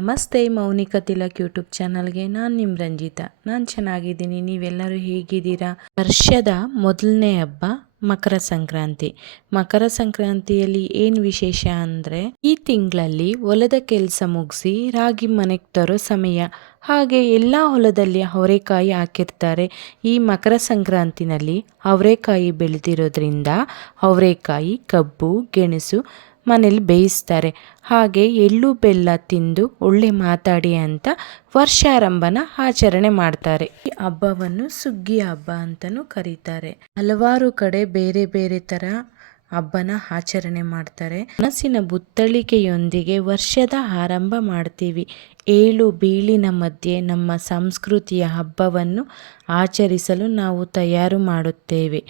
ನಮಸ್ತೆ, ಮೌನಿಕ ತಿಲಕ್ ಯೂಟ್ಯೂಬ್ ಚಾನಲ್ಗೆ ನಾನು ನಿಮ್ಮ ರಂಜಿತಾ. ನಾನು ಚೆನ್ನಾಗಿದ್ದೀನಿ. ನೀವೆಲ್ಲರೂ ಹೇಗಿದ್ದೀರಾ? ವರ್ಷದ ಮೊದಲನೇ ಹಬ್ಬ ಮಕರ ಸಂಕ್ರಾಂತಿ. ಮಕರ ಸಂಕ್ರಾಂತಿಯಲ್ಲಿ ಏನು ವಿಶೇಷ ಅಂದರೆ, ಈ ತಿಂಗಳಲ್ಲಿ ಹೊಲದ ಕೆಲಸ ಮುಗಿಸಿ ರಾಗಿ ಮನೆಗೆ ತರೋ ಸಮಯ. ಹಾಗೆ ಎಲ್ಲ ಹೊಲದಲ್ಲಿ ಅವರೆಕಾಯಿ ಹಾಕಿರ್ತಾರೆ. ಈ ಮಕರ ಸಂಕ್ರಾಂತಿನಲ್ಲಿ ಅವರೆಕಾಯಿ ಬೆಳೆದಿರೋದ್ರಿಂದ ಅವರೆಕಾಯಿ, ಕಬ್ಬು, ಗೆಣಸು ಮನೇಲಿ ಬೇಯಿಸ್ತಾರೆ. ಹಾಗೆ ಎಳ್ಳು ಬೆಲ್ಲ ತಿಂದು ಒಳ್ಳೆ ಮಾತಾಡಿ ಅಂತ ವರ್ಷಾರಂಭನ ಆಚರಣೆ ಮಾಡ್ತಾರೆ. ಈ ಹಬ್ಬವನ್ನು ಸುಗ್ಗಿ ಹಬ್ಬ ಅಂತಲೂ ಕರೀತಾರೆ. ಹಲವಾರು ಕಡೆ ಬೇರೆ ಬೇರೆ ಥರ ಹಬ್ಬನ ಆಚರಣೆ ಮಾಡ್ತಾರೆ. ಮನಸ್ಸಿನ ಬುತ್ತಳಿಕೆಯೊಂದಿಗೆ ವರ್ಷದ ಆರಂಭ ಮಾಡ್ತೀವಿ. ಏಳು ಬೀಳಿನ ಮಧ್ಯೆ ನಮ್ಮ ಸಂಸ್ಕೃತಿಯ ಹಬ್ಬವನ್ನು ಆಚರಿಸಲು ನಾವು ತಯಾರು ಮಾಡುತ್ತೇವೆ.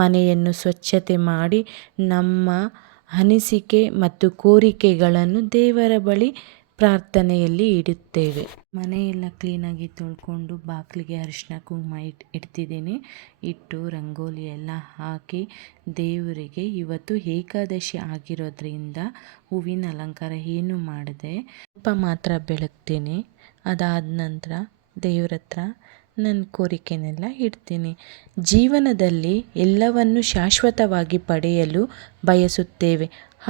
ಮನೆಯನ್ನು ಸ್ವಚ್ಛತೆ ಮಾಡಿ ನಮ್ಮ ಅನಿಸಿಕೆ ಮತ್ತು ಕೋರಿಕೆಗಳನ್ನು ದೇವರ ಬಳಿ ಪ್ರಾರ್ಥನೆಯಲ್ಲಿ ಇಡುತ್ತೇವೆ. ಮನೆಯೆಲ್ಲ ಕ್ಲೀನಾಗಿ ತೊಳ್ಕೊಂಡು ಬಾಗಿಲಿಗೆ ಅರಿಶಿನ ಕುಂಕುಮ ಇಡ್ತಿದ್ದೀನಿ. ಇಟ್ಟು ರಂಗೋಲಿ ಎಲ್ಲ ಹಾಕಿ ದೇವರಿಗೆ ಇವತ್ತು ಏಕಾದಶಿ ಆಗಿರೋದ್ರಿಂದ ಹೂವಿನ ಅಲಂಕಾರ ಏನು ಮಾಡದೆ ದೀಪ ಮಾತ್ರ ಬೆಳಗ್ತೀನಿ. ಅದಾದ ನಂತರ ದೇವ್ರ ಹತ್ರ ನನ್ನ ಕೋರಿಕೆನೆಲ್ಲ ಇಡ್ತೀನಿ. ಜೀವನದಲ್ಲಿ ಎಲ್ಲವನ್ನು ಶಾಶ್ವತವಾಗಿ ಪಡೆಯಲು ಬಯಸುತ್ತೇವೆ,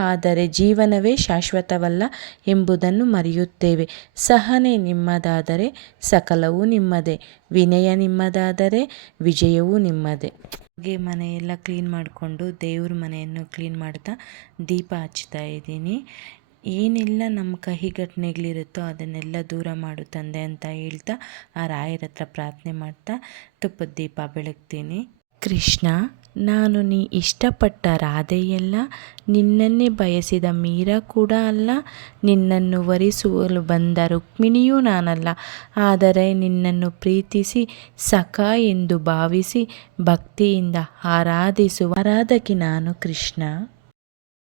ಆದರೆ ಜೀವನವೇ ಶಾಶ್ವತವಲ್ಲ ಎಂಬುದನ್ನು ಮರೆಯುತ್ತೇವೆ. ಸಹನೆ ನಿಮ್ಮದಾದರೆ ಸಕಲವೂ ನಿಮ್ಮದೇ, ವಿನಯ ನಿಮ್ಮದಾದರೆ ವಿಜಯವೂ ನಿಮ್ಮದೇ. ಹಾಗೆ ಮನೆಯೆಲ್ಲ ಕ್ಲೀನ್ ಮಾಡಿಕೊಂಡು ದೇವ್ರ ಮನೆಯನ್ನು ಕ್ಲೀನ್ ಮಾಡ್ತಾ ದೀಪ ಹಚ್ತಾ ಇದ್ದೀನಿ. ಏನೆಲ್ಲ ನಮ್ಮ ಕಹಿ ಘಟನೆಗಳಿರುತ್ತೋ ಅದನ್ನೆಲ್ಲ ದೂರ ಮಾಡು ತಂದೆ ಅಂತ ಹೇಳ್ತಾ ಆ ರಾಯರ ಹತ್ರ ಪ್ರಾರ್ಥನೆ ಮಾಡ್ತಾ ತುಪ್ಪದ ದೀಪ ಬೆಳಗ್ತೀನಿ. ಕೃಷ್ಣ, ನಾನು ನೀ ಇಷ್ಟಪಟ್ಟ ರಾಧೆಯಲ್ಲ, ನಿನ್ನನ್ನೇ ಬಯಸಿದ ಮೀರಾ ಕೂಡ ಅಲ್ಲ, ನಿನ್ನನ್ನು ವರಿಸುವಲು ಬಂದ ರುಕ್ಮಿಣಿಯೂ ನಾನಲ್ಲ, ಆದರೆ ನಿನ್ನನ್ನು ಪ್ರೀತಿಸಿ ಸಖ ಎಂದು ಭಾವಿಸಿ ಭಕ್ತಿಯಿಂದ ಆರಾಧಿಸುವ ಆರಾಧಕಿ ನಾನು ಕೃಷ್ಣ.